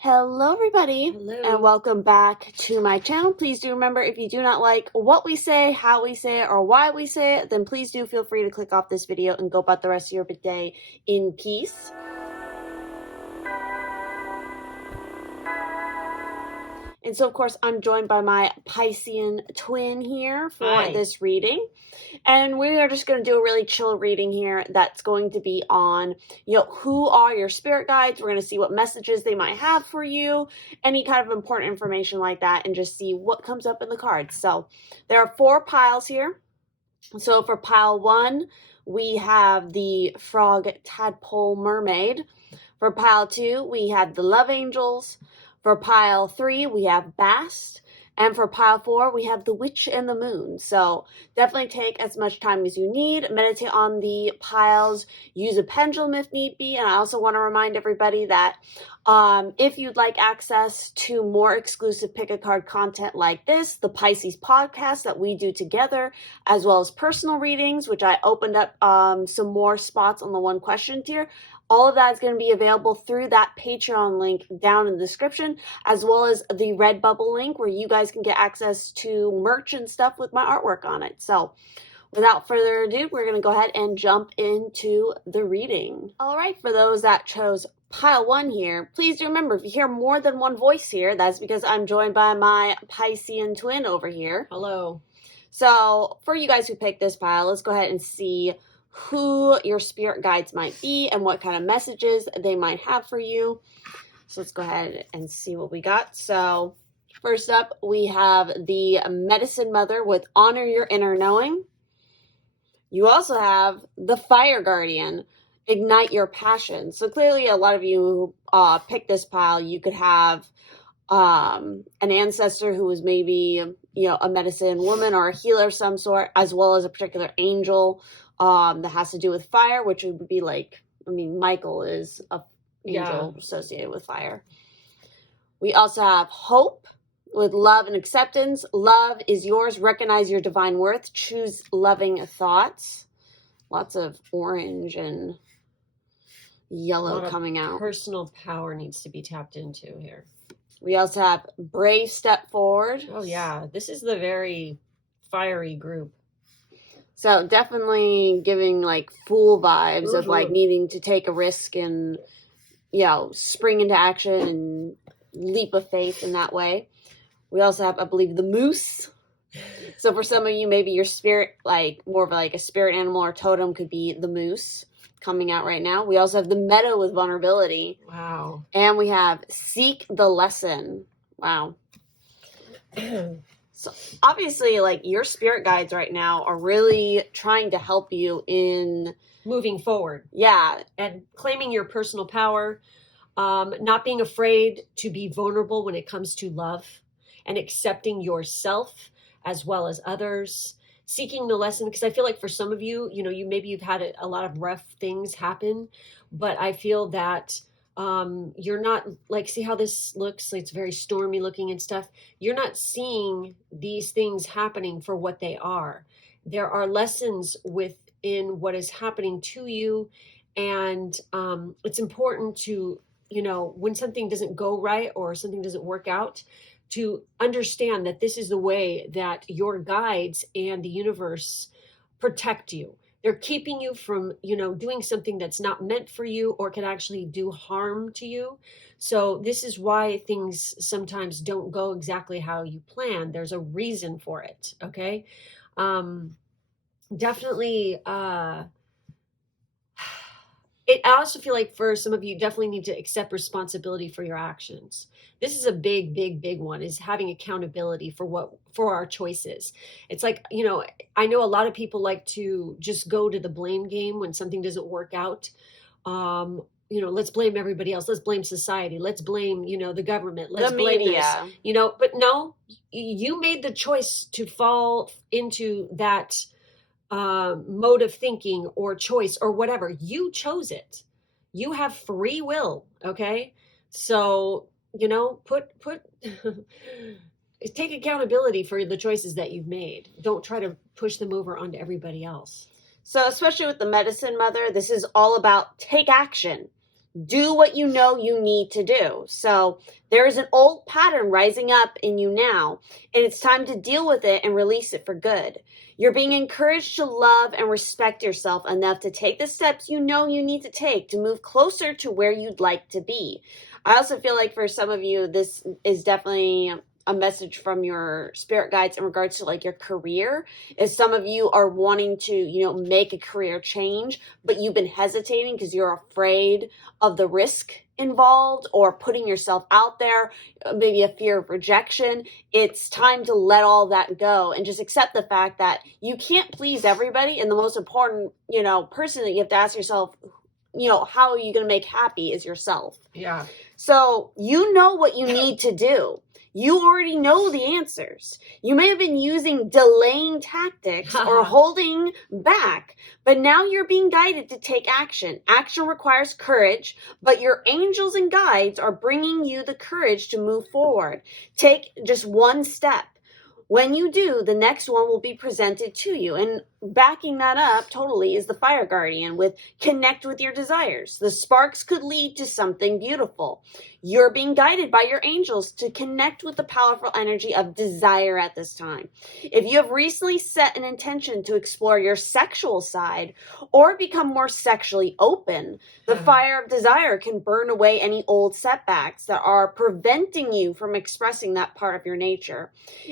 Hello everybody. Hello. And welcome back to my channel. Please do remember, if you do not like what we say, how we say it, or why we say it, then please do feel free to click off this video and go about the rest of your day in peace. And so, of course, I'm joined by my Piscean twin here for this reading. And we are just going to do a really chill reading here that's going to be on, who are your spirit guides. We're going to see what messages they might have for you, any kind of important information like that, and just see what comes up in the cards. So there are 4 piles here. So for pile 1, we have the frog, tadpole, mermaid. For pile 2, we have the love angels. For pile 3, we have Bast. And for pile 4, we have the witch and the moon. So definitely take as much time as you need. Meditate on the piles. Use a pendulum if need be. And I also want to remind everybody that if you'd like access to more exclusive pick a card content like this, the Pisces podcast that we do together, as well as personal readings, which I opened up some more spots on the one question tier. All of that is going to be available through that Patreon link down in the description, as well as the Redbubble link where you guys can get access to merch and stuff with my artwork on it. So without further ado, we're going to go ahead and jump into the reading. All right, for those that chose pile 1 here, please do remember, if you hear more than one voice here, that's because I'm joined by my Piscean twin over here. Hello. So for you guys who picked this pile, let's go ahead and see who your spirit guides might be and what kind of messages they might have for you. So let's go ahead and see what we got. So first up, we have the Medicine Mother with Honor Your Inner Knowing. You also have the Fire Guardian, Ignite Your Passion. So clearly a lot of you who picked this pile, you could have an ancestor who was maybe, a medicine woman or a healer of some sort, as well as a particular angel that has to do with fire, which would be like, Michael is an angel associated with fire. We also have Hope with Love and Acceptance. Love is yours. Recognize your divine worth. Choose loving thoughts. Lots of orange and yellow coming out. Personal power needs to be tapped into here. We also have Brave Step Forward. Oh, yeah. This is the very fiery group. So definitely giving like fool vibes of like needing to take a risk and, spring into action and leap of faith in that way. We also have, I believe, the Moose. So for some of you, maybe your spirit, like more of like a spirit animal or totem could be the moose coming out right now. We also have the Meadow with Vulnerability. Wow. And we have Seek the Lesson. Wow. So obviously, like, your spirit guides right now are really trying to help you in moving forward. Yeah. And claiming your personal power, not being afraid to be vulnerable when it comes to love, and accepting yourself as well as others, seeking the lesson. Because I feel like for some of you, you've had a lot of rough things happen, but I feel that you're not, like, see how this looks? It's very stormy looking and stuff. You're not seeing these things happening for what they are. There are lessons within what is happening to you. And it's important to, when something doesn't go right or something doesn't work out, to understand that this is the way that your guides and the universe protect you. They're keeping you from, doing something that's not meant for you or can actually do harm to you. So this is why things sometimes don't go exactly how you plan. There's a reason for it. Okay. Definitely. I also feel like for some of you, definitely need to accept responsibility for your actions. This is a big, big, big one, is having accountability for our choices. It's like, I know a lot of people like to just go to the blame game when something doesn't work out. Let's blame everybody else. Let's blame society. Let's blame, the government. Let's blame media. This, but no, you made the choice to fall into that mode of thinking or choice or whatever. You chose it. You have free will. Okay. So, take accountability for the choices that you've made. Don't try to push them over onto everybody else. So especially with the Medicine Mother, this is all about take action. Do what you know you need to do. So there is an old pattern rising up in you now, and it's time to deal with it and release it for good. You're being encouraged to love and respect yourself enough to take the steps you know you need to take to move closer to where you'd like to be. I also feel like for some of you, this is definitely a message from your spirit guides in regards to like your career. Is some of you are wanting to, make a career change, but you've been hesitating because you're afraid of the risk involved or putting yourself out there, maybe a fear of rejection. It's time to let all that go and just accept the fact that you can't please everybody. And the most important, person that you have to ask yourself, how are you going to make happy is yourself. Yeah. So you know what you need to do. You already know the answers. You may have been using delaying tactics or holding back, but now you're being guided to take action. Action requires courage, but your angels and guides are bringing you the courage to move forward. Take just one step. When you do, the next one will be presented to you. And backing that up totally is the Fire Guardian with connect with your desires. The sparks could lead to something beautiful. You're being guided by your angels to connect with the powerful energy of desire at this time. If you have recently set an intention to explore your sexual side or become more sexually open, the fire of desire can burn away any old setbacks that are preventing you from expressing that part of your nature.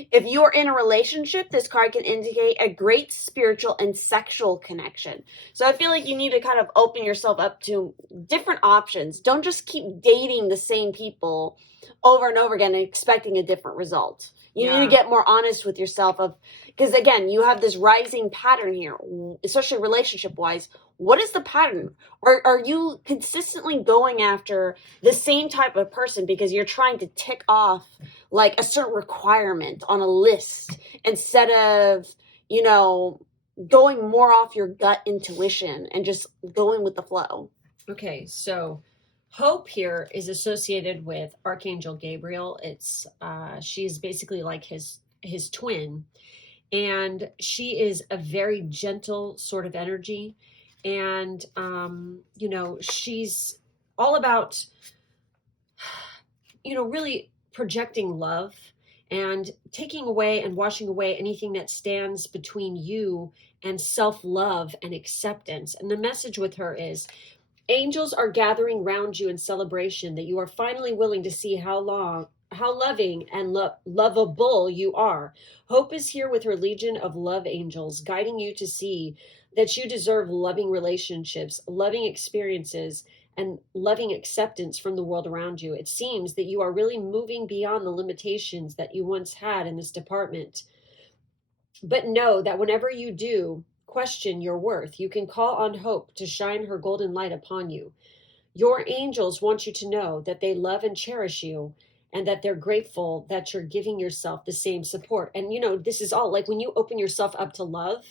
If you are in a relationship, this card can indicate a great spiritual and sexual connection. So I feel like you need to kind of open yourself up to different options. Don't just keep dating the same people over and over again and expecting a different result. You need to get more honest with yourself because again, you have this rising pattern here, especially relationship wise. What is the pattern? Or are you consistently going after the same type of person because you're trying to tick off like a certain requirement on a list instead of, going more off your gut intuition and just going with the flow? Okay, so hope here is associated with Archangel Gabriel. She is basically like his twin, and she is a very gentle sort of energy, and she's all about really projecting love and taking away and washing away anything that stands between you and self-love and acceptance. And the message with her is, angels are gathering round you in celebration that you are finally willing to see how loving and lovable you are. Hope is here with her legion of love angels, guiding you to see that you deserve loving relationships, loving experiences, and loving acceptance from the world around you. It seems that you are really moving beyond the limitations that you once had in this department. But know that whenever you do question your worth, you can call on hope to shine her golden light upon you. Your angels want you to know that they love and cherish you, and that they're grateful that you're giving yourself the same support. And this is all like when you open yourself up to love,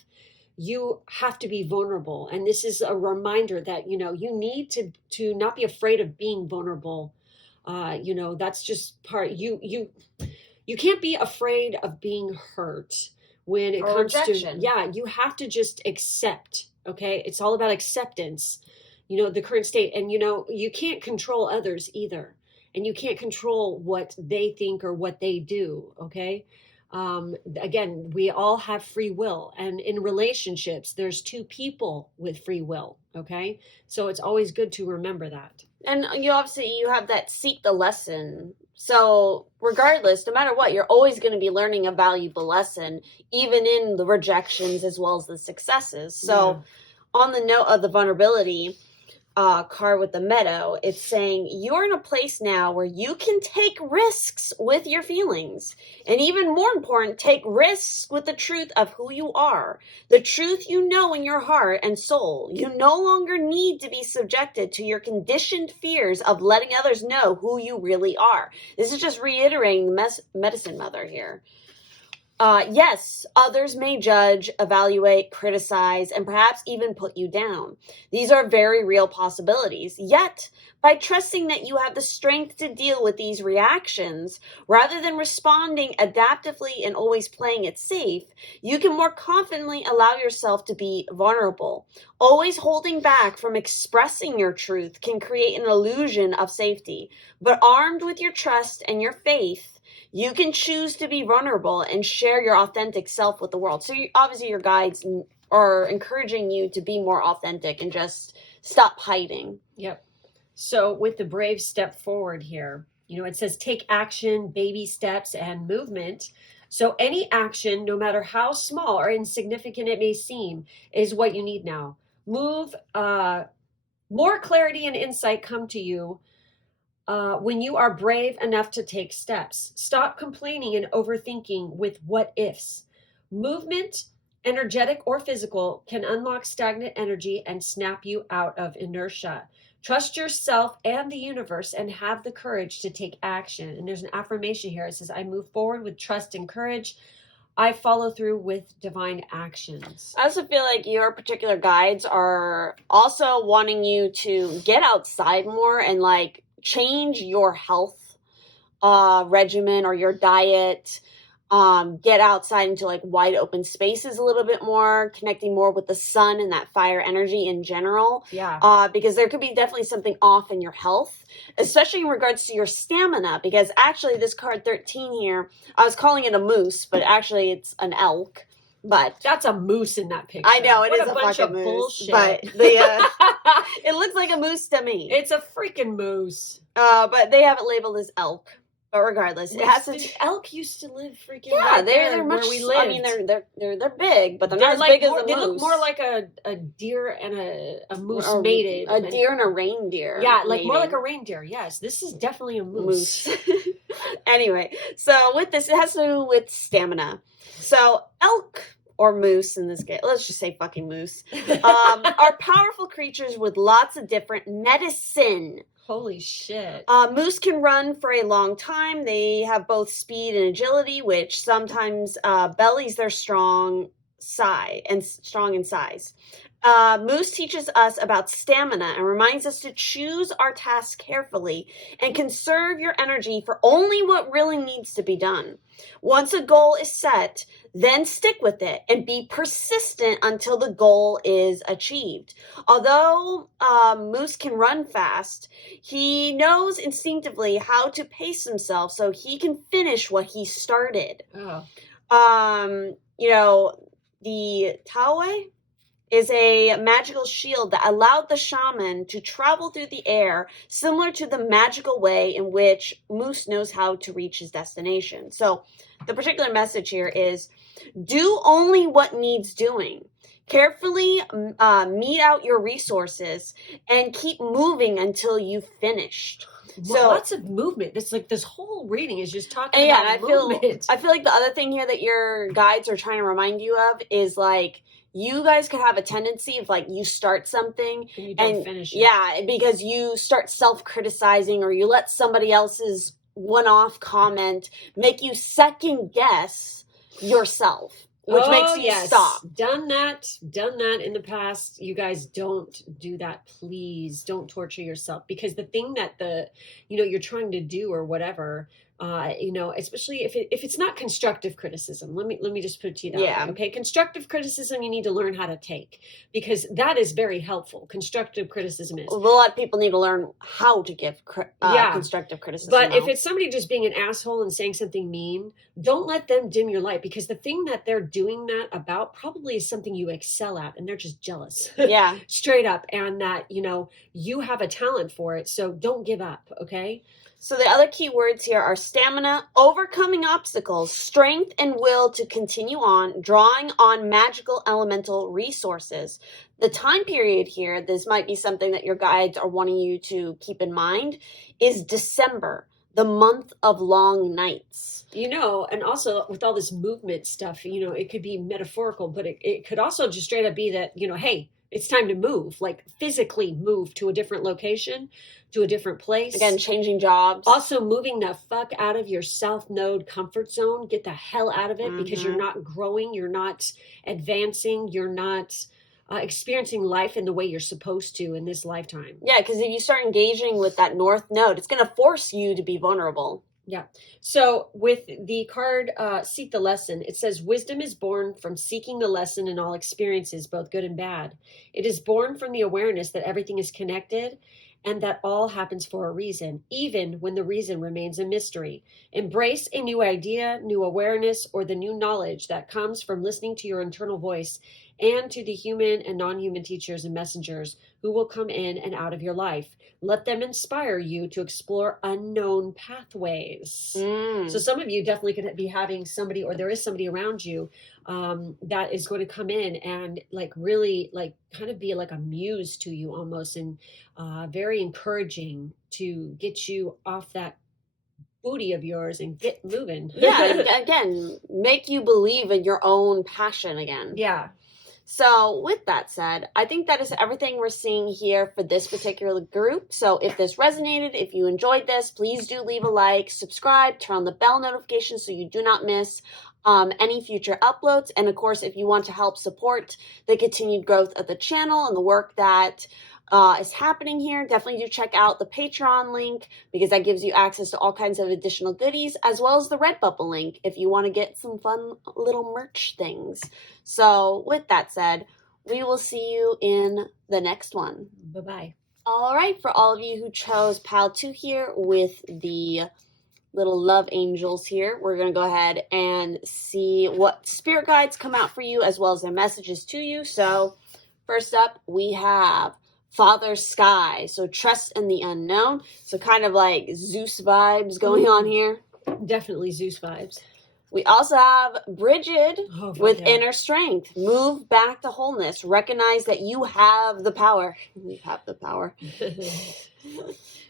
you have to be vulnerable. And this is a reminder that, you need to not be afraid of being vulnerable. That's just part, you can't be afraid of being hurt when it comes rejection. to, you have to just accept. Okay. It's all about acceptance, the current state. And, you can't control others either. And you can't control what they think or what they do. Okay. Again, we all have free will, and in relationships, there's two people with free will. Okay. So it's always good to remember that. And you have that seek the lesson. So regardless, no matter what, you're always going to be learning a valuable lesson, even in the rejections as well as the successes. So on the note of the vulnerability, card with the meadow, it's saying you're in a place now where you can take risks with your feelings, and even more important, take risks with the truth of who you are, the truth in your heart and soul. You no longer need to be subjected to your conditioned fears of letting others know who you really are. This is just reiterating the medicine mother here. Yes, others may judge, evaluate, criticize, and perhaps even put you down. These are very real possibilities. Yet, by trusting that you have the strength to deal with these reactions, rather than responding adaptively and always playing it safe, you can more confidently allow yourself to be vulnerable. Always holding back from expressing your truth can create an illusion of safety. But armed with your trust and your faith, you can choose to be vulnerable and share your authentic self with the world. So obviously your guides are encouraging you to be more authentic and just stop hiding. Yep. So with the brave step forward here, it says take action, baby steps, and movement. So any action, no matter how small or insignificant it may seem, is what you need now. Move, more clarity and insight come to you when you are brave enough to take steps. Stop complaining and overthinking with what ifs. Movement, energetic or physical, can unlock stagnant energy and snap you out of inertia. Trust yourself and the universe and have the courage to take action. And there's an affirmation here. It says, I move forward with trust and courage. I follow through with divine actions. I also feel like your particular guides are also wanting you to get outside more and like change your health regimen or your diet. Get outside into like wide open spaces a little bit more, connecting more with the sun and that fire energy in general. Yeah. Because there could be definitely something off in your health, especially in regards to your stamina. Because actually this card 13 here, I was calling it a moose, but actually it's an elk. But that's a moose in that picture. I know it what is a bunch fucking of moose, bullshit. but it looks like a moose to me. It's a freaking moose. But they have it labeled as elk. But regardless, it has to. Elk used to live freaking. Yeah, right they're much. where we lived. I mean, they're big, but they're not as big as a moose. They look more like a deer and a moose mated. A deer and a reindeer. Yeah, like more like a reindeer. Yes, this is definitely a moose. Anyway, so with this, it has to do with stamina. So elk or moose in this case, let's just say fucking moose, are powerful creatures with lots of different medicine. Holy shit. Moose can run for a long time. They have both speed and agility, which sometimes bellies their strong in size. Moose teaches us about stamina and reminds us to choose our tasks carefully and conserve your energy for only what really needs to be done. Once a goal is set, then stick with it and be persistent until the goal is achieved. Although Moose can run fast, he knows instinctively how to pace himself so he can finish what he started. Oh. The Taoe is a magical shield that allowed the shaman to travel through the air, similar to the magical way in which Moose knows how to reach his destination. So the particular message here is, do only what needs doing. Carefully mete out your resources and keep moving until you've finished. So lots of movement. It's like this whole reading is just talking about movement. I feel like the other thing here that your guides are trying to remind you of is like, you guys could have a tendency of like you start something and you don't finish it. Yeah, because you start self-criticizing or you let somebody else's one-off comment make you second guess yourself, which makes you stop. Done that in the past. You guys don't do that. Please don't torture yourself, because the thing that you're trying to do or whatever, especially if it's not constructive criticism. Let me just put it to you that way. Okay, constructive criticism you need to learn how to take, because that is very helpful. Constructive criticism is. Well, a lot of people need to learn how to give constructive criticism. But if it's somebody just being an asshole and saying something mean, don't let them dim your light, because the thing that they're doing that about probably is something you excel at, and they're just jealous. Yeah, straight up, and that you have a talent for it, so don't give up. Okay. So the other key words here are stamina, overcoming obstacles, strength and will to continue on, drawing on magical elemental resources. The time period here, this might be something that your guides are wanting you to keep in mind, is December, the month of long nights. And also with all this movement stuff, it could be metaphorical, but it could also just straight up be that, hey, It's time to move, like physically move to a different location, to a different place. Again, changing jobs. Also moving the fuck out of your South Node comfort zone. Get the hell out of it, because you're not growing, you're not advancing, you're not experiencing life in the way you're supposed to in this lifetime. Yeah, because if you start engaging with that North Node, it's going to force you to be vulnerable. Yeah. So with the card, Seek the Lesson, it says, wisdom is born from seeking the lesson in all experiences, both good and bad. It is born from the awareness that everything is connected and that all happens for a reason, even when the reason remains a mystery. Embrace a new idea, new awareness, or the new knowledge that comes from listening to your internal voice and to the human and non-human teachers and messengers who will come in and out of your life. Let them inspire you to explore unknown pathways. So some of you definitely could be having somebody, or there is somebody around you that is going to come in and like really like kind of be like a muse to you almost, and very encouraging to get you off that booty of yours and get moving. Yeah, again, make you believe in your own passion again. Yeah. So with that said, I think that is everything we're seeing here for this particular group. So if this resonated, if you enjoyed this, please do leave a like, subscribe, turn on the bell notification so you do not miss any future uploads. And of course, if you want to help support the continued growth of the channel and the work that is happening here, definitely do check out the Patreon link, because that gives you access to all kinds of additional goodies, as well as the Redbubble link if you want to get some fun little merch things. So with that said, we will see you in the next one. Bye-bye. All right, for all of you who chose Pile 2 here with the little love angels here, we're going to go ahead and see what spirit guides come out for you, as well as their messages to you. So first up, we have Father Sky, so trust in the unknown. So kind of like Zeus vibes going on here. Definitely Zeus vibes. We also have Bridget with inner strength. Move back to wholeness. Recognize that you have the power. You have the power.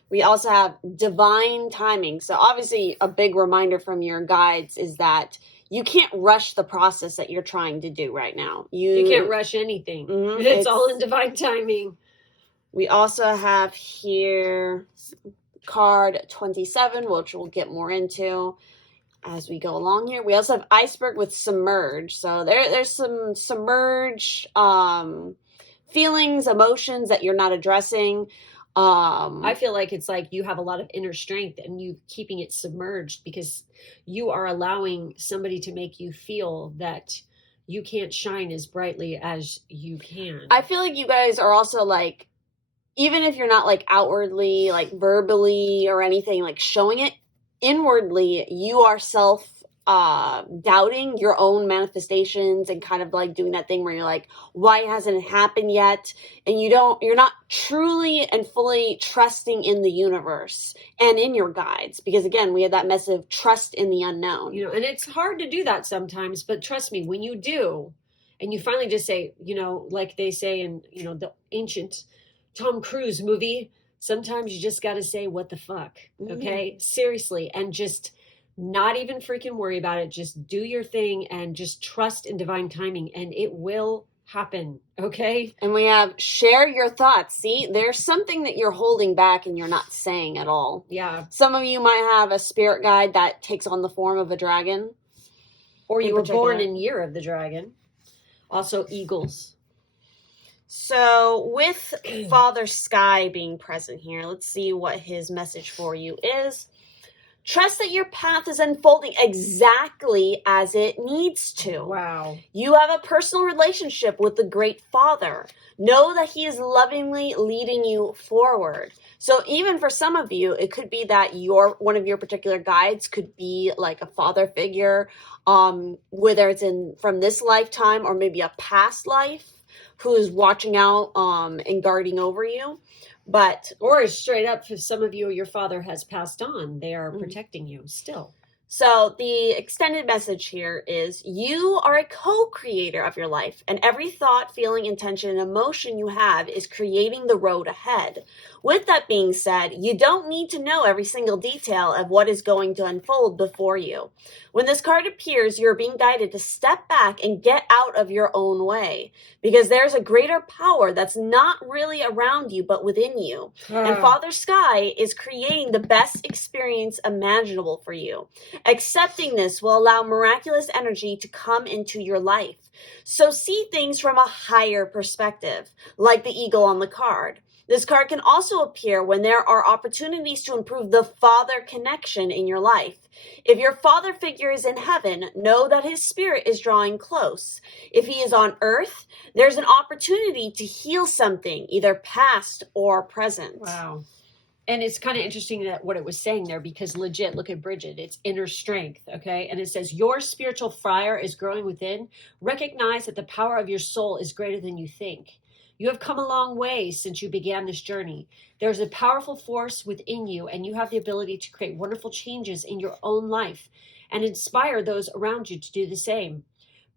We also have divine timing. So obviously a big reminder from your guides is that you can't rush the process that you're trying to do right now. You can't rush anything. It's all in divine timing. We also have here card 27, which we'll get more into as we go along here. We also have Iceberg with Submerge. So there's some submerge feelings, emotions that you're not addressing. I feel like it's like you have a lot of inner strength and you keeping it submerged because you are allowing somebody to make you feel that you can't shine as brightly as you can. I feel like you guys are also like, even if you're not like outwardly, like verbally or anything, like showing it, inwardly, you are doubting your own manifestations and kind of like doing that thing where you're like, why hasn't it happened yet? And you're not truly and fully trusting in the universe and in your guides, because again, we have that message of trust in the unknown. You know, and it's hard to do that sometimes, but trust me, when you do, and you finally just say, you know, like they say in, you know, the ancient Tom Cruise movie, sometimes you just got to say, what the fuck? Okay. Seriously. And just not even freaking worry about it. Just do your thing and just trust in divine timing and it will happen. Okay. And we have share your thoughts. See, there's something that you're holding back and you're not saying at all. Yeah. Some of you might have a spirit guide that takes on the form of a dragon. Or you were born in year of the dragon. Also eagles. So with Father Sky being present here, let's see what his message for you is. Trust that your path is unfolding exactly as it needs to. Wow. You have a personal relationship with the Great Father. Know that he is lovingly leading you forward. So even for some of you, it could be that one of your particular guides could be like a father figure, whether it's from this lifetime or maybe a past life, who is watching out and guarding over you. Or straight up, if some of you, your father has passed on, they are protecting you still. So the extended message here is you are a co-creator of your life, and every thought, feeling, intention, and emotion you have is creating the road ahead. With that being said, you don't need to know every single detail of what is going to unfold before you. When this card appears, you're being guided to step back and get out of your own way, because there's a greater power that's not really around you but within you. And Father Sky is creating the best experience imaginable for you. Accepting this will allow miraculous energy to come into your life. So see things from a higher perspective, like the eagle on the card. This card can also appear when there are opportunities to improve the father connection in your life. If your father figure is in heaven, know that his spirit is drawing close. If he is on earth, there's an opportunity to heal something, either past or present. Wow. And it's kind of interesting that what it was saying there, because legit, look at Bridget, it's inner strength, okay? And it says, your spiritual fire is growing within. Recognize that the power of your soul is greater than you think. You have come a long way since you began this journey. There's a powerful force within you, and you have the ability to create wonderful changes in your own life and inspire those around you to do the same.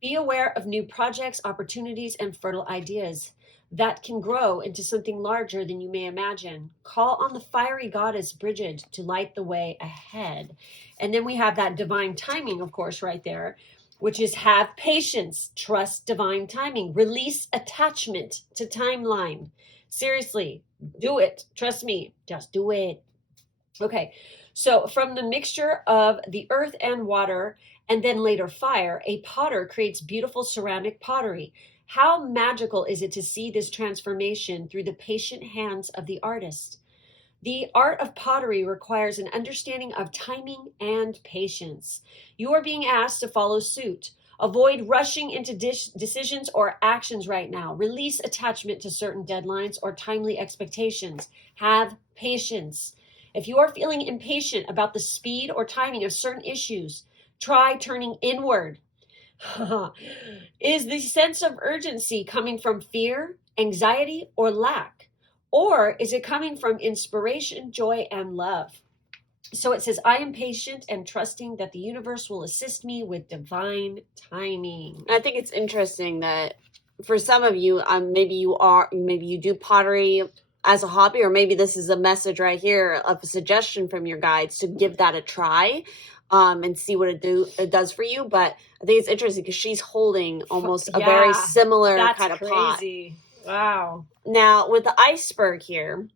Be aware of new projects, opportunities, and fertile ideas that can grow into something larger than you may imagine. Call on the fiery goddess Bridget to light the way ahead. And then we have that divine timing, of course, right there, which is have patience, trust divine timing, release attachment to timeline. Seriously, do it. Trust me, just do it. Okay, so from the mixture of the earth and water, and then later fire, a potter creates beautiful ceramic pottery. How magical is it to see this transformation through the patient hands of the artist? The art of pottery requires an understanding of timing and patience. You are being asked to follow suit. Avoid rushing into decisions or actions right now. Release attachment to certain deadlines or timely expectations. Have patience. If you are feeling impatient about the speed or timing of certain issues, try turning inward. Is the sense of urgency coming from fear, anxiety, or lack? Or is it coming from inspiration, joy, and love? So it says, I am patient and trusting that the universe will assist me with divine timing. I think it's interesting that for some of you, maybe you do pottery as a hobby, or maybe this is a message right here of a suggestion from your guides to give that a try and see what it does for you. But I think it's interesting because she's holding almost a very similar kind of crazy pot. Wow. Now, with the iceberg here,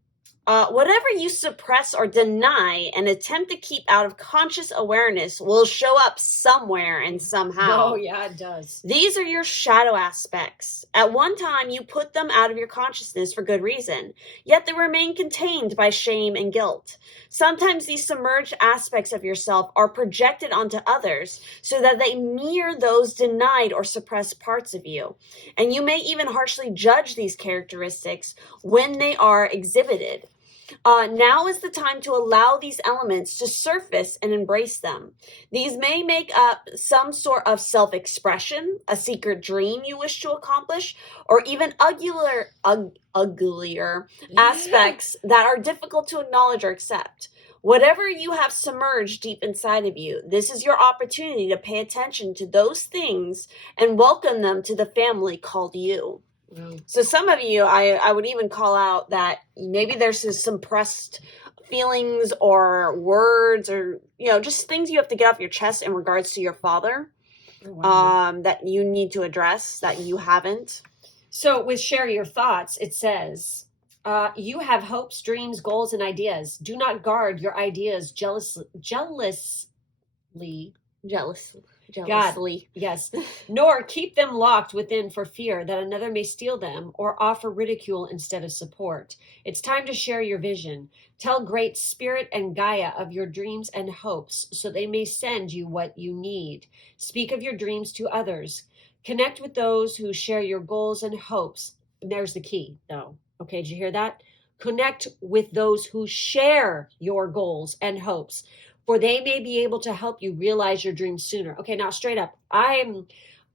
whatever you suppress or deny and attempt to keep out of conscious awareness will show up somewhere and somehow. Oh, yeah, it does. These are your shadow aspects. At one time, you put them out of your consciousness for good reason, yet they remain contained by shame and guilt. Sometimes these submerged aspects of yourself are projected onto others so that they mirror those denied or suppressed parts of you. And you may even harshly judge these characteristics when they are exhibited. Now is the time to allow these elements to surface and embrace them. These may make up some sort of self-expression, a secret dream you wish to accomplish, or even uglier aspects that are difficult to acknowledge or accept. Whatever you have submerged deep inside of you, this is your opportunity to pay attention to those things and welcome them to the family called you. So some of you, I would even call out that maybe there's some suppressed feelings or words or, just things you have to get off your chest in regards to your father that you need to address that you haven't. So with share your thoughts, it says, you have hopes, dreams, goals, and ideas. Do not guard your ideas jealously. Yes. Nor keep them locked within for fear that another may steal them or offer ridicule instead of support. It's time to share your vision. Tell Great Spirit and Gaia of your dreams and hopes so they may send you what you need. Speak of your dreams to others. Connect with those who share your goals and hopes. And there's the key, though. Okay, did you hear that? Connect with those who share your goals and hopes, for they may be able to help you realize your dreams sooner. Okay, now straight up, I'm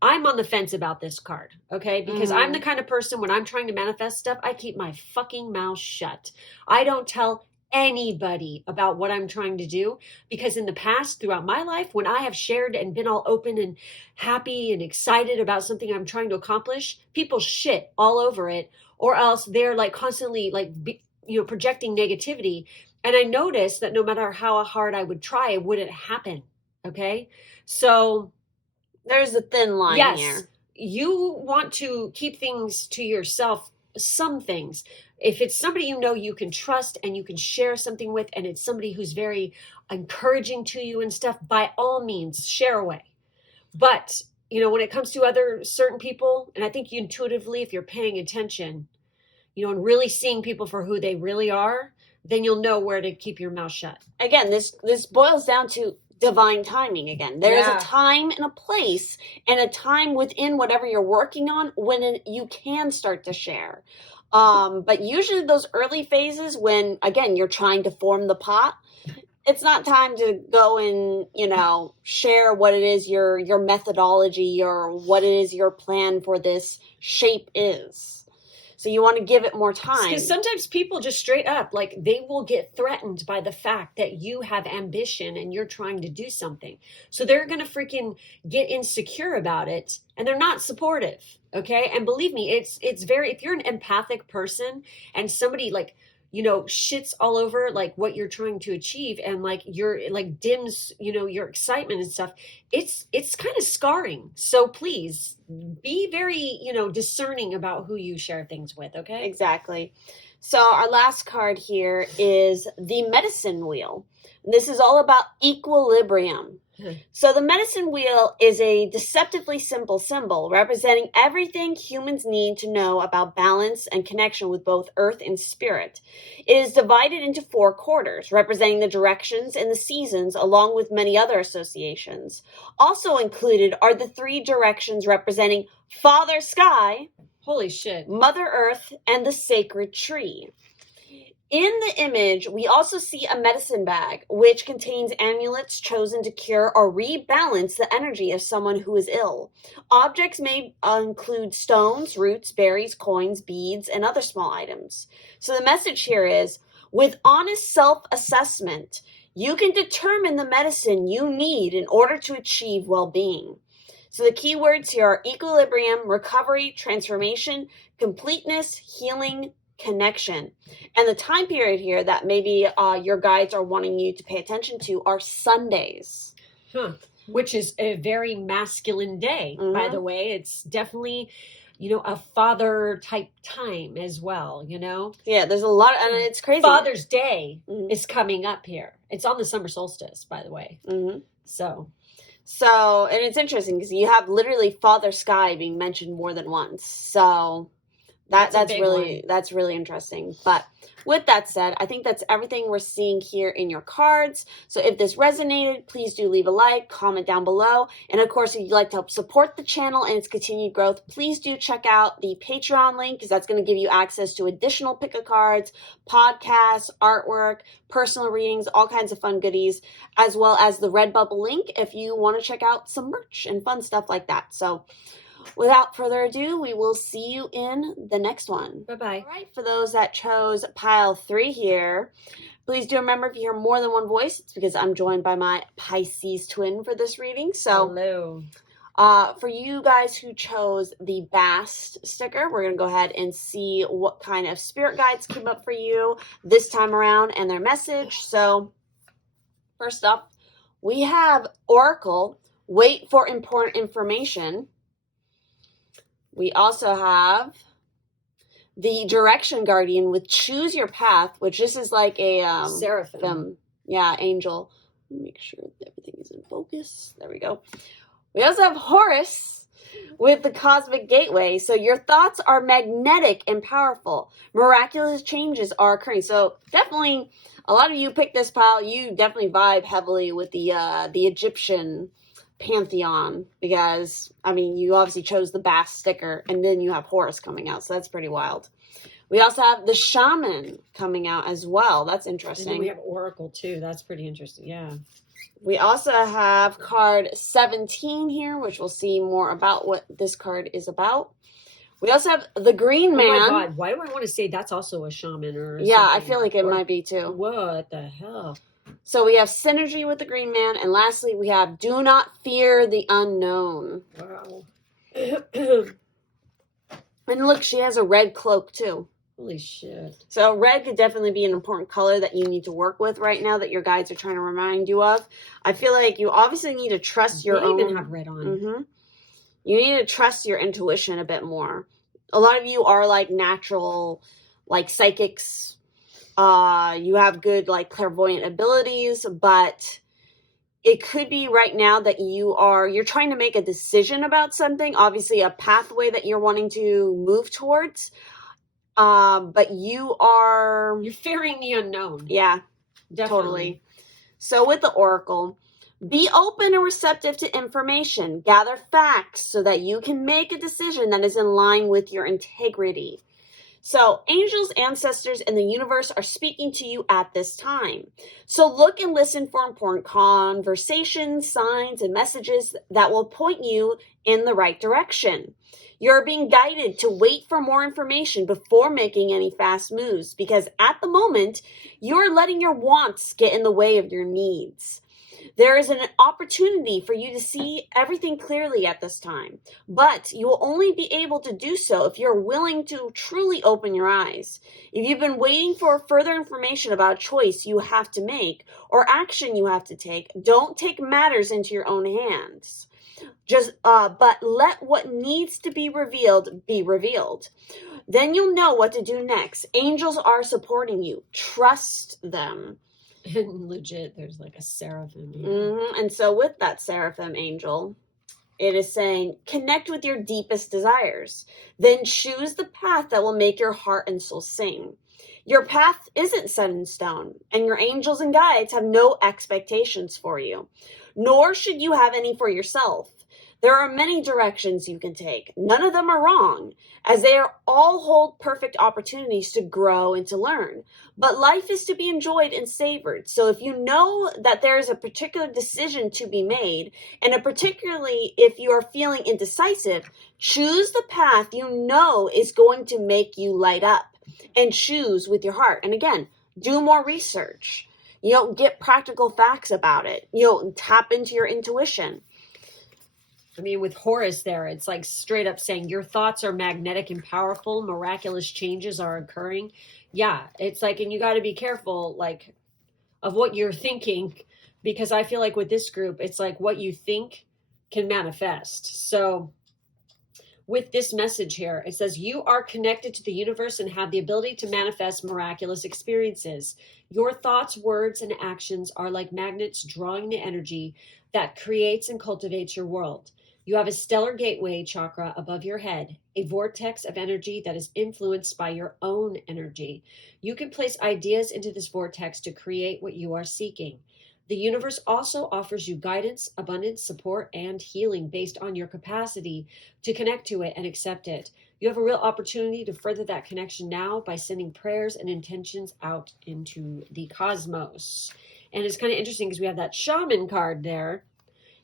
on the fence about this card, okay? Because I'm the kind of person, when I'm trying to manifest stuff, I keep my fucking mouth shut. I don't tell anybody about what I'm trying to do, because in the past, throughout my life, when I have shared and been all open and happy and excited about something I'm trying to accomplish, people shit all over it, or else they're like constantly like projecting negativity. And I noticed that no matter how hard I would try, it wouldn't happen. Okay, so there's a thin line here. You want to keep things to yourself, some things. If it's somebody you can trust and you can share something with, and it's somebody who's very encouraging to you and stuff, by all means, share away. But, when it comes to other certain people, and I think you intuitively, if you're paying attention, and really seeing people for who they really are, then you'll know where to keep your mouth shut. Again, this boils down to divine timing again. There's a time and a place and a time within whatever you're working on when you can start to share. But usually those early phases when, again, you're trying to form the pot, it's not time to go and, share what it is your methodology or what it is your plan for this shape is. So you want to give it more time. Because sometimes people just straight up, like, they will get threatened by the fact that you have ambition and you're trying to do something. So they're going to freaking get insecure about it, and they're not supportive. Okay. And believe me, it's very, if you're an empathic person and somebody like, shits all over like what you're trying to achieve, and like you're like dims, your excitement and stuff, it's kind of scarring. So please be very, discerning about who you share things with. Okay. Exactly. So our last card here is the medicine wheel. This is all about equilibrium. So the medicine wheel is a deceptively simple symbol representing everything humans need to know about balance and connection with both earth and spirit. It is divided into 4 quarters, representing the directions and the seasons, along with many other associations. Also included are the 3 directions representing Father Sky, holy shit, Mother Earth, and the sacred tree. In the image, we also see a medicine bag, which contains amulets chosen to cure or rebalance the energy of someone who is ill. Objects may include stones, roots, berries, coins, beads, and other small items. So the message here is, with honest self-assessment, you can determine the medicine you need in order to achieve well-being. So the key words here are equilibrium, recovery, transformation, completeness, healing, connection. And the time period here that maybe your guides are wanting you to pay attention to are Sundays. Which is a very masculine day, by the way. It's definitely, a father type time as well, Yeah, there's a lot, and it's crazy. Father's Day is coming up here. It's on the summer solstice, by the way. So, and it's interesting because you have literally Father Sky being mentioned more than once. So that's really interesting. But with that said, I think that's everything we're seeing here in your cards. So if this resonated, please do leave a like, comment down below. And of course, if you'd like to help support the channel and its continued growth, please do check out the Patreon link, because that's going to give you access to additional pick-a-cards, podcasts, artwork, personal readings, all kinds of fun goodies, as well as the Redbubble link if you want to check out some merch and fun stuff like that. So without further ado, we will see you in the next one. Bye-bye. All right, for those that chose pile 3 here, please do remember, if you hear more than one voice, it's because I'm joined by my Pisces twin for this reading. So, hello. For you guys who chose the Bast sticker, we're going to go ahead and see what kind of spirit guides came up for you this time around and their message. So, first up, we have Oracle, wait for important information. We also have the Direction Guardian with Choose Your Path, which this is like a seraphim. Angel. Let me make sure everything is in focus. There we go. We also have Horus with the Cosmic Gateway. So your thoughts are magnetic and powerful. Miraculous changes are occurring. So definitely, a lot of you picked this pile. You definitely vibe heavily with the Egyptian pantheon, because you obviously chose the Bast sticker, and then you have Horus coming out, so that's pretty wild. We also have the Shaman coming out as well. That's interesting. And we have Oracle too. That's pretty interesting. Yeah. We also have card 17 here, which we'll see more about what this card is about. We also have the Green Man. Oh my God, why do I want to say that's also a shaman or Yeah, something? I feel like it might be too. What the hell? So we have synergy with the Green Man, and lastly we have do not fear the unknown. Wow. And look, she has a red cloak too. Holy shit. So red could definitely be an important color that you need to work with right now that your guides are trying to remind you of. I feel like you obviously need to trust your own. They even have red on. Mm-hmm. You need to trust your intuition a bit more. A lot of you are like natural, like psychics. You have good like clairvoyant abilities, but it could be right now that you're trying to make a decision about something, obviously a pathway that you're wanting to move towards. But you're fearing the unknown. Yeah, definitely. Totally. So with the Oracle, be open and receptive to information. Gather facts so that you can make a decision that is in line with your integrity. So angels, ancestors, and the universe are speaking to you at this time. So look and listen for important conversations, signs, and messages that will point you in the right direction. You're being guided to wait for more information before making any fast moves because at the moment, you're letting your wants get in the way of your needs. There is an opportunity for you to see everything clearly at this time, but you will only be able to do so if you're willing to truly open your eyes. If you've been waiting for further information about a choice you have to make or action you have to take, don't take matters into your own hands. But let what needs to be revealed be revealed. Then you'll know what to do next. Angels are supporting you. Trust them. And legit, there's like a seraphim. And so with that seraphim angel, it is saying, connect with your deepest desires. Then choose the path that will make your heart and soul sing. Your path isn't set in stone, and your angels and guides have no expectations for you, nor should you have any for yourself. There are many directions you can take. None of them are wrong, as they all hold perfect opportunities to grow and to learn. But life is to be enjoyed and savored. So if you know that there is a particular decision to be made, and particularly if you are feeling indecisive, choose the path you know is going to make you light up, and choose with your heart. And again, do more research. Get practical facts about it. Tap into your intuition. I mean, with Horus there, it's like straight up saying your thoughts are magnetic and powerful. Miraculous changes are occurring. Yeah, it's like, and you got to be careful, like, of what you're thinking, because I feel like with this group, it's like what you think can manifest. So with this message here, it says you are connected to the universe and have the ability to manifest miraculous experiences. Your thoughts, words, and actions are like magnets drawing the energy that creates and cultivates your world. You have a stellar gateway chakra above your head, a vortex of energy that is influenced by your own energy. You can place ideas into this vortex to create what you are seeking. The universe also offers you guidance, abundance, support, and healing based on your capacity to connect to it and accept it. You have a real opportunity to further that connection now by sending prayers and intentions out into the cosmos. And it's kind of interesting because we have that shaman card there.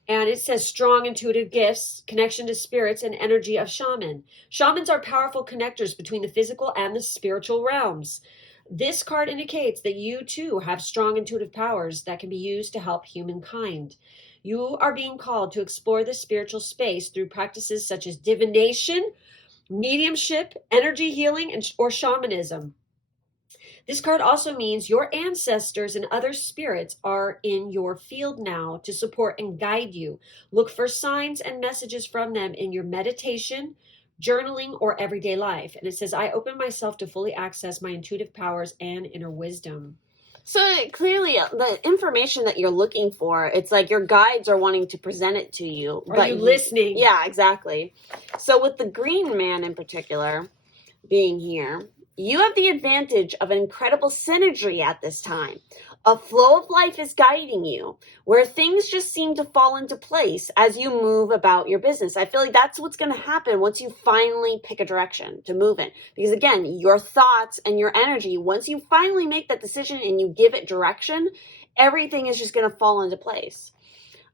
And it says strong intuitive gifts, connection to spirits, and energy of shaman. Shamans are powerful connectors between the physical and the spiritual realms. This card indicates that you too have strong intuitive powers that can be used to help humankind. You are being called to explore the spiritual space through practices such as divination, mediumship, energy healing, or shamanism. This card also means your ancestors and other spirits are in your field now to support and guide you. Look for signs and messages from them in your meditation, journaling, or everyday life. And it says, I open myself to fully access my intuitive powers and inner wisdom. So clearly, the information that you're looking for, it's like your guides are wanting to present it to you. Are you listening? Yeah, exactly. So with the Green Man in particular being here, you have the advantage of an incredible synergy at this time. A flow of life is guiding you, where things just seem to fall into place as you move about your business. I feel like that's what's going to happen once you finally pick a direction to move in. Because again, your thoughts and your energy, once you finally make that decision and you give it direction, everything is just going to fall into place.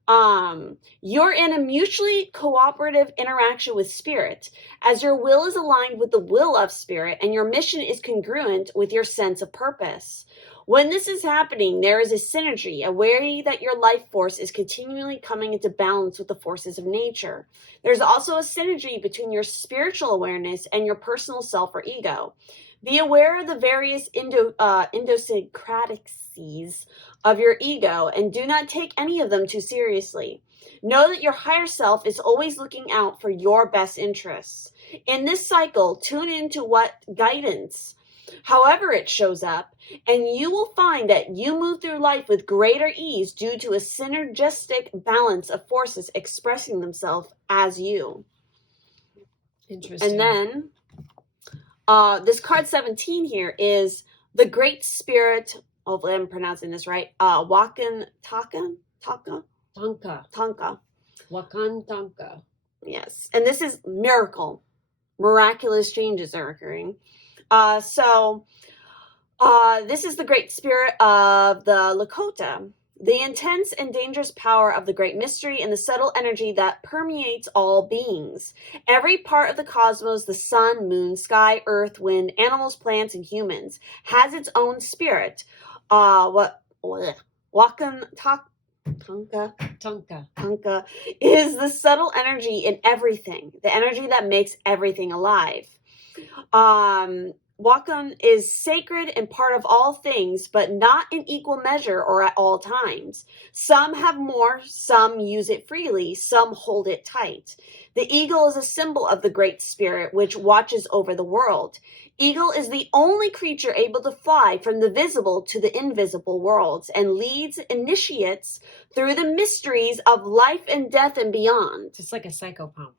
You're in a mutually cooperative interaction with spirit, as your will is aligned with the will of spirit and your mission is congruent with your sense of purpose. When this is happening, there is a synergy, a way that your life force is continually coming into balance with the forces of nature. There's also a synergy between your spiritual awareness and your personal self or ego. Be aware of the various idiosyncrasies of your ego and do not take any of them too seriously. Know that your higher self is always looking out for your best interests. In this cycle, tune into what guidance, however it shows up, and you will find that you move through life with greater ease due to a synergistic balance of forces expressing themselves as you. Interesting. And then this card 17 here is the Great Spirit. Hopefully I'm pronouncing this right. Wakan Tonka. Yes. And this is miracle. Miraculous changes are occurring. This is the Great Spirit of the Lakota. The intense and dangerous power of the great mystery and the subtle energy that permeates all beings. Every part of the cosmos, the sun, moon, sky, earth, wind, animals, plants, and humans, has its own spirit. Tonka is the subtle energy in everything, the energy that makes everything alive. Wakan is sacred and part of all things, but not in equal measure or at all times. Some have more, some use it freely, some hold it tight. The eagle is a symbol of the Great Spirit, which watches over the world. Eagle is the only creature able to fly from the visible to the invisible worlds and leads initiates through the mysteries of life and death and beyond. It's like a psychopomp.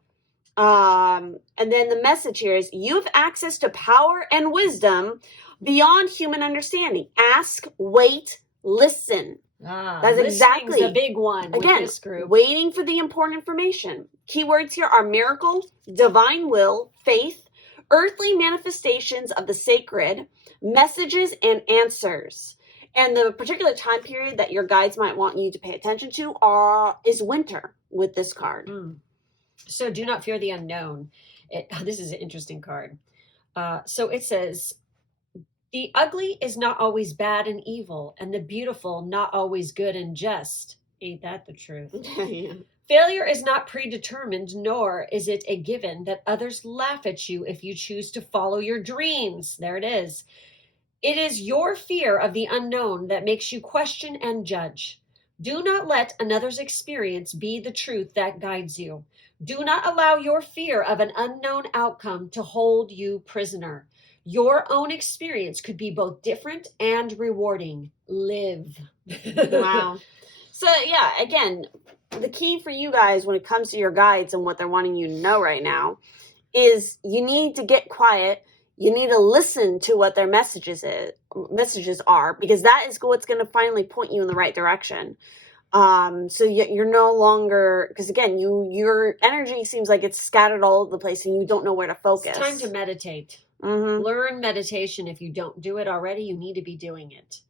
And then the message here is you have access to power and wisdom beyond human understanding. Ask, wait, listen. That's exactly a big one. Again, with this group. Waiting for the important information. Keywords here are miracle, divine will, faith, earthly manifestations of the sacred, messages, and answers. And the particular time period that your guides might want you to pay attention to is winter with this card. So do not fear the unknown. This is an interesting card. So it says, the ugly is not always bad and evil, and the beautiful not always good and just. Ain't that the truth? Yeah. Failure is not predetermined, nor is it a given that others laugh at you if you choose to follow your dreams. There it is. It is your fear of the unknown that makes you question and judge. Do not let another's experience be the truth that guides you. Do not allow your fear of an unknown outcome to hold you prisoner. Your own experience could be both different and rewarding. Live. Wow. So yeah, again, the key for you guys when it comes to your guides and what they're wanting you to know right now is you need to get quiet. You need to listen to what their messages are, because that is what's going to finally point you in the right direction. So you're no longer, because again, your energy seems like it's scattered all over the place and you don't know where to focus. It's time to meditate. Mm-hmm. Learn meditation. If you don't do it already, you need to be doing it,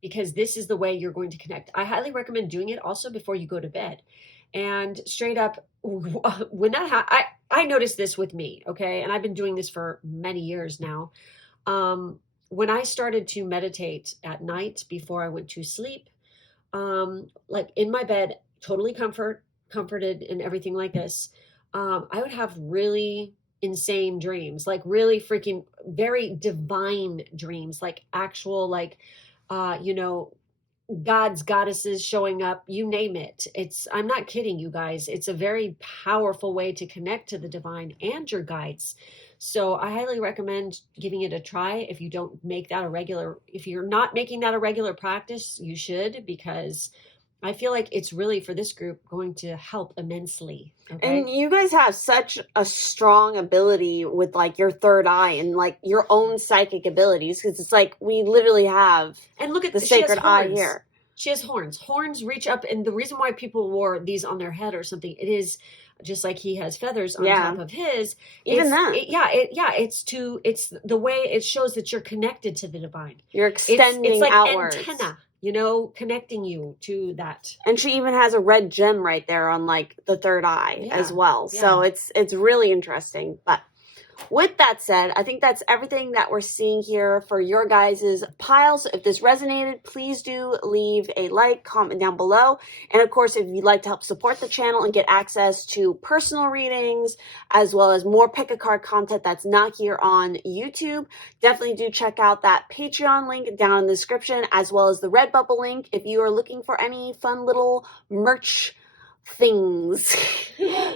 because this is the way you're going to connect. I highly recommend doing it also before you go to bed. And straight up, when that I noticed this with me, okay? And I've been doing this for many years now. When I started to meditate at night before I went to sleep, like in my bed, totally comforted and everything like this, I would have really insane dreams, like really freaking very divine dreams, like actual, like, gods, goddesses showing up, you name it. I'm not kidding you guys. It's a very powerful way to connect to the divine and your guides. So I highly recommend giving it a try. If you don't make that if you're not making that a regular practice, you should, because I feel like it's really, for this group, going to help immensely. Okay? And you guys have such a strong ability with like your third eye and like your own psychic abilities, because it's like we literally have the sacred eye here. She has horns. Horns reach up, and the reason why people wore these on their head or something, it is just like he has feathers on top of his. Even that. It's the way it shows that you're connected to the divine. You're extending it's like outwards. Antenna. connecting you to that. And she even has a red gem right there on like the third eye as well. Yeah. So it's really interesting. But with that said, I think that's everything that we're seeing here for your guys' piles. If this resonated, please do leave a like, comment down below. And of course, if you'd like to help support the channel and get access to personal readings, as well as more pick a card content that's not here on YouTube, definitely do check out that Patreon link down in the description, as well as the Redbubble link if you are looking for any fun little merch things.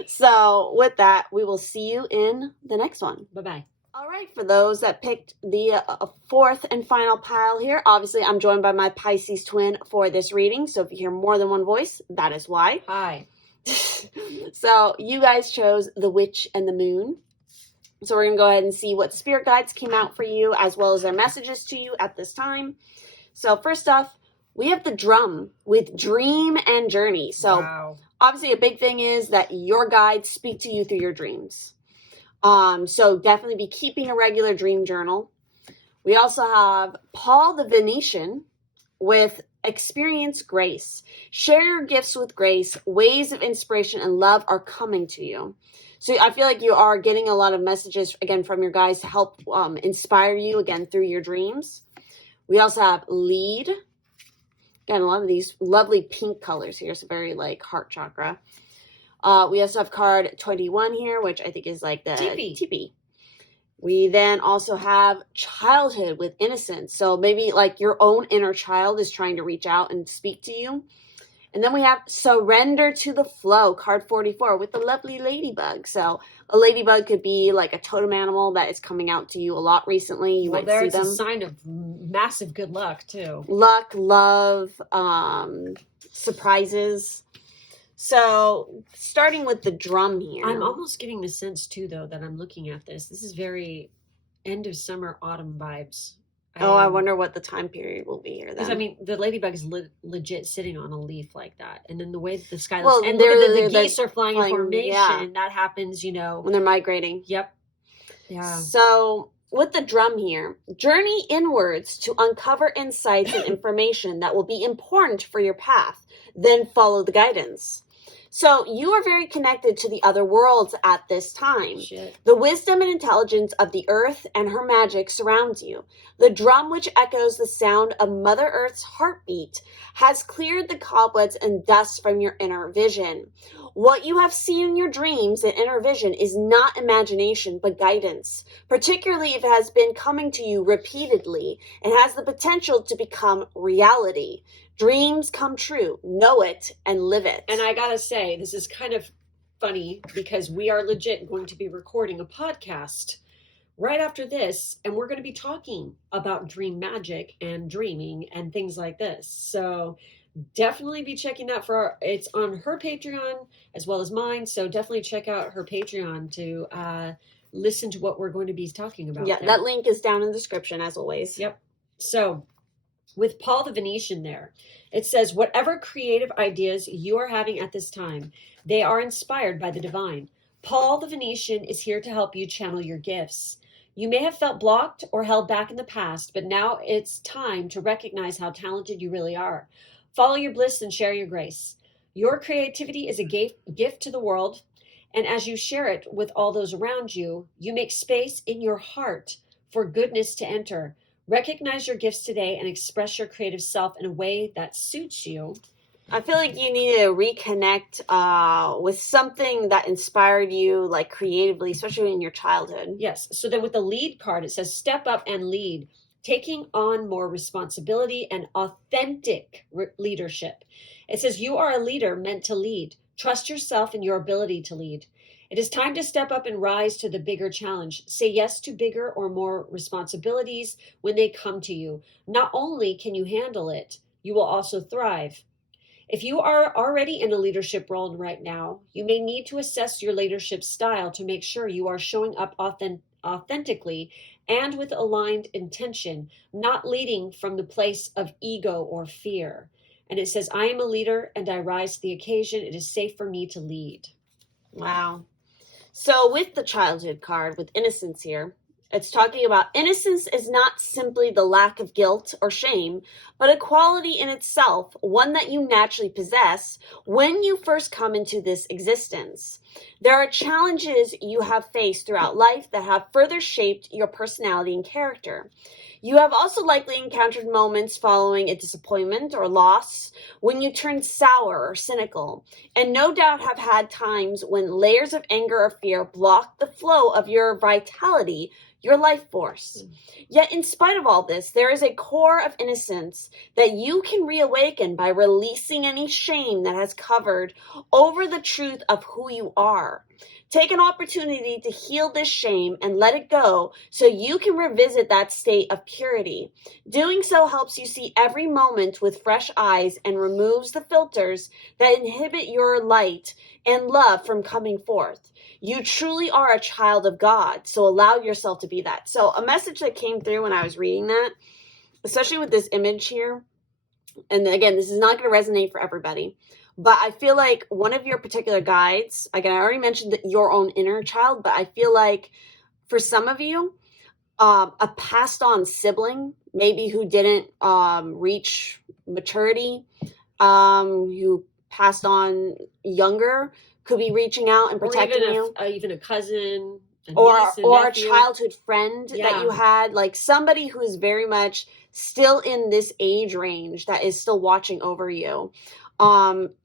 So with that, we will see you in the next one. Bye-bye. All right, for those that picked the fourth and final pile here, obviously I'm joined by my Pisces twin for this reading. So if you hear more than one voice, that is why. Hi. So you guys chose the Witch and the Moon. So we're going to go ahead and see what spirit guides came out for you, as well as their messages to you at this time. So first off, we have the Drum with Dream and Journey. So wow. Obviously a big thing is that your guides speak to you through your dreams. So definitely be keeping a regular dream journal. We also have Paul the Venetian with Experience Grace. Share your gifts with grace. Waves of inspiration and love are coming to you. So I feel like you are getting a lot of messages, again, from your guides to help inspire you, again, through your dreams. We also have Lead. Again, a lot of these lovely pink colors here. So very like heart chakra. We also have card 21 here, which I think is like the teepee. We then also have Childhood with Innocence. So maybe like your own inner child is trying to reach out and speak to you. And then we have Surrender to the Flow, card 44, with the lovely ladybug. So a ladybug could be like a totem animal that is coming out to you a lot recently. You might see them. There's a sign of massive good luck, too. Luck, love, surprises. So starting with the Drum here. I'm almost getting the sense, too, though, that I'm looking at this. This is very end of summer, autumn vibes. I wonder what the time period will be here then. Because, I mean, the ladybug is legit sitting on a leaf like that. And then the way that the sky looks. And the geese are flying in formation. Yeah. That happens, when they're migrating. Yep. Yeah. So with the Drum here, journey inwards to uncover insights and information that will be important for your path. Then follow the guidance. So you are very connected to the other worlds at this time. Shit. The wisdom and intelligence of the earth and her magic surrounds you. The drum, which echoes the sound of Mother Earth's heartbeat, has cleared the cobwebs and dust from your inner vision. What you have seen in your dreams and inner vision is not imagination, but guidance, particularly if it has been coming to you repeatedly and has the potential to become reality. Dreams come true. Know it and live it. And I gotta say, this is kind of funny because we are legit going to be recording a podcast right after this, and we're going to be talking about dream magic and dreaming and things like this. So definitely be checking that it's on her Patreon as well as mine. So definitely check out her Patreon to listen to what we're going to be talking about. Yeah, that link is down in the description as always. Yep. So with Paul the Venetian there, it says, whatever creative ideas you are having at this time, they are inspired by the divine. Paul the Venetian is here to help you channel your gifts. You may have felt blocked or held back in the past, but now it's time to recognize how talented you really are. Follow your bliss and share your grace. Your creativity is a gift to the world, and as you share it with all those around you, you make space in your heart for goodness to enter. Recognize your gifts today and express your creative self in a way that suits you. I feel like you need to reconnect with something that inspired you, like creatively, especially in your childhood. Yes. So then with the Lead card, it says step up and lead, taking on more responsibility and authentic leadership. It says you are a leader meant to lead. Trust yourself and your ability to lead. It is time to step up and rise to the bigger challenge. Say yes to bigger or more responsibilities when they come to you. Not only can you handle it, you will also thrive. If you are already in a leadership role right now, you may need to assess your leadership style to make sure you are showing up authentically and with aligned intention, not leading from the place of ego or fear. And it says, I am a leader and I rise to the occasion. It is safe for me to lead. Wow. So with the Childhood card, with Innocence here, It's talking about innocence is not simply the lack of guilt or shame, but a quality in itself, one that you naturally possess when you first come into this existence. There are challenges you have faced throughout life that have further shaped your personality and character. You have also likely encountered moments following a disappointment or loss when you turned sour or cynical, and no doubt have had times when layers of anger or fear blocked the flow of your vitality, your life force. Yet, in spite of all this, there is a core of innocence that you can reawaken by releasing any shame that has covered over the truth of who you are. Take an opportunity to heal this shame and let it go so you can revisit that state of purity. Doing so helps you see every moment with fresh eyes and removes the filters that inhibit your light and love from coming forth. You truly are a child of God, so allow yourself to be that. So a message that came through when I was reading that, especially with this image here, and again, this is not going to resonate for everybody, but I feel like one of your particular guides, again, I already mentioned that your own inner child, but I feel like for some of you, a passed on sibling, maybe who didn't reach maturity, who passed on younger, could be reaching out and protecting you. Even a cousin, or a childhood friend that you had, like somebody who is very much still in this age range that is still watching over you.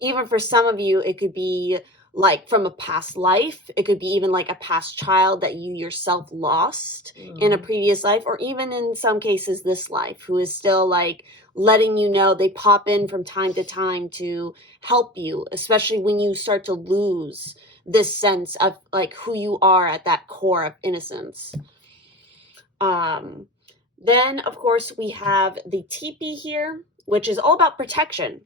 Even for some of you, it could be like from a past life. It could be even like a past child that you yourself lost in a previous life, or even in some cases this life, who is still like letting you know. They pop in from time to time to help you, especially when you start to lose this sense of like who you are at that core of innocence. Then of course we have the teepee here, which is all about protection.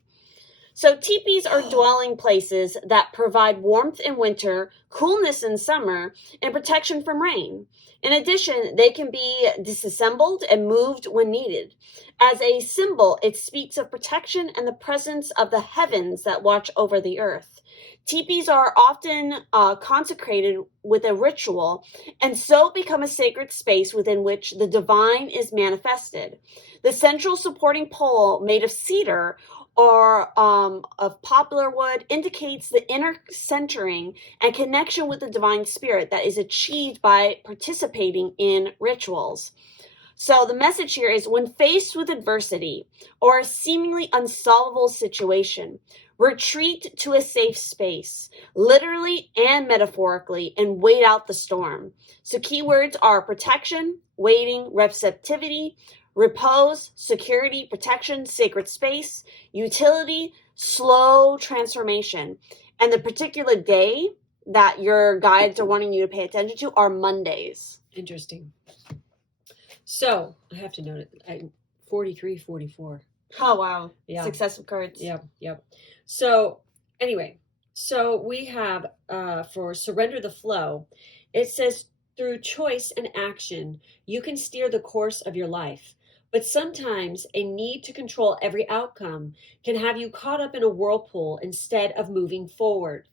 So teepees are dwelling places that provide warmth in winter, coolness in summer, and protection from rain. In addition, they can be disassembled and moved when needed. As a symbol, it speaks of protection and the presence of the heavens that watch over the earth. Teepees are often consecrated with a ritual and so become a sacred space within which the divine is manifested. The central supporting pole, made of cedar or of poplar wood, indicates the inner centering and connection with the divine spirit that is achieved by participating in rituals. So the message here is, when faced with adversity or a seemingly unsolvable situation, retreat to a safe space, literally and metaphorically, and wait out the storm. So keywords are protection, waiting, receptivity, repose, security, protection, sacred space, utility, slow transformation. And the particular day that your guides are wanting you to pay attention to are Mondays. Interesting. So I have to note it. 43, 44. Oh, wow. Yeah. Successive cards. Yep. So anyway, so we have for surrender the flow, it says, through choice and action, you can steer the course of your life. But sometimes a need to control every outcome can have you caught up in a whirlpool instead of moving forward.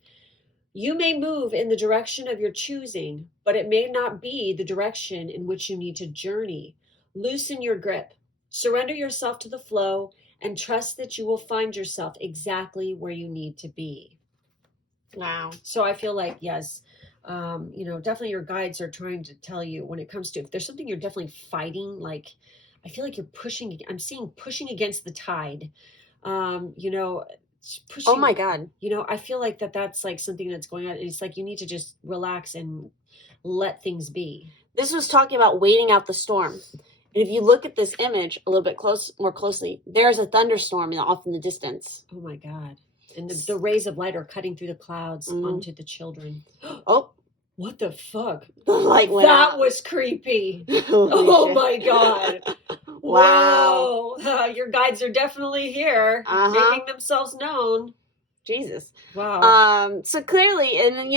You may move in the direction of your choosing, but it may not be the direction in which you need to journey. Loosen your grip, surrender yourself to the flow, and trust that you will find yourself exactly where you need to be. Wow. So I feel like, yes, definitely your guides are trying to tell you, when it comes to, if there's something you're definitely fighting, like, I feel like you're pushing, I'm seeing pushing against the tide, pushing, oh my God. I feel like that's like something that's going on. It's like you need to just relax and let things be. This was talking about waiting out the storm. And if you look at this image a little bit more closely, there's a thunderstorm off in the distance. Oh my God. And the rays of light are cutting through the clouds onto the children. Oh. What the fuck? The light went out. That was creepy. Oh my God. Wow. Whoa. Your guides are definitely here, making themselves known. Jesus. Wow. So clearly, and I'm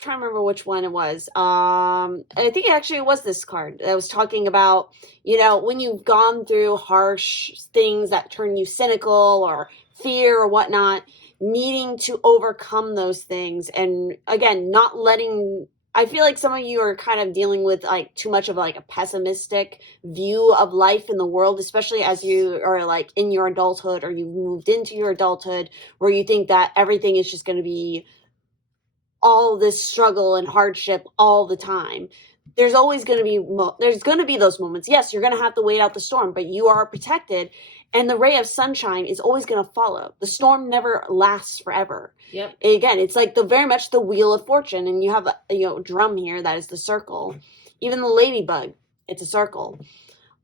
trying to remember which one it was. I think actually it was this card that was talking about, when you've gone through harsh things that turn you cynical or fear or whatnot, needing to overcome those things, and again, not letting I feel like some of you are kind of dealing with like too much of like a pessimistic view of life in the world, especially as you are like in your adulthood or you've moved into your adulthood, where you think that everything is just going to be all this struggle and hardship all the time. There's always going to be those moments. Yes, you're going to have to wait out the storm, but you are protected, and the ray of sunshine is always going to follow. The storm never lasts forever. Yep. Again, it's like very much the wheel of fortune, and you have a drum here that is the circle. Even the ladybug, it's a circle.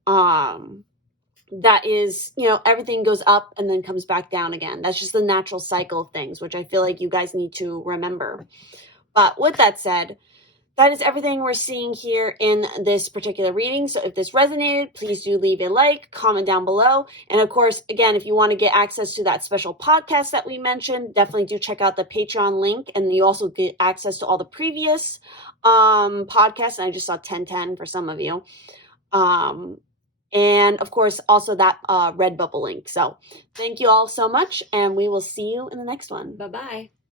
That is, everything goes up and then comes back down again. That's just the natural cycle of things, which I feel like you guys need to remember. But with that said, that is everything we're seeing here in this particular reading. So if this resonated, please do leave a like, comment down below. And of course, again, if you want to get access to that special podcast that we mentioned, definitely do check out the Patreon link. And you also get access to all the previous podcasts. And I just saw 1010 for some of you. And of course, also that Redbubble link. So thank you all so much. And we will see you in the next one. Bye-bye.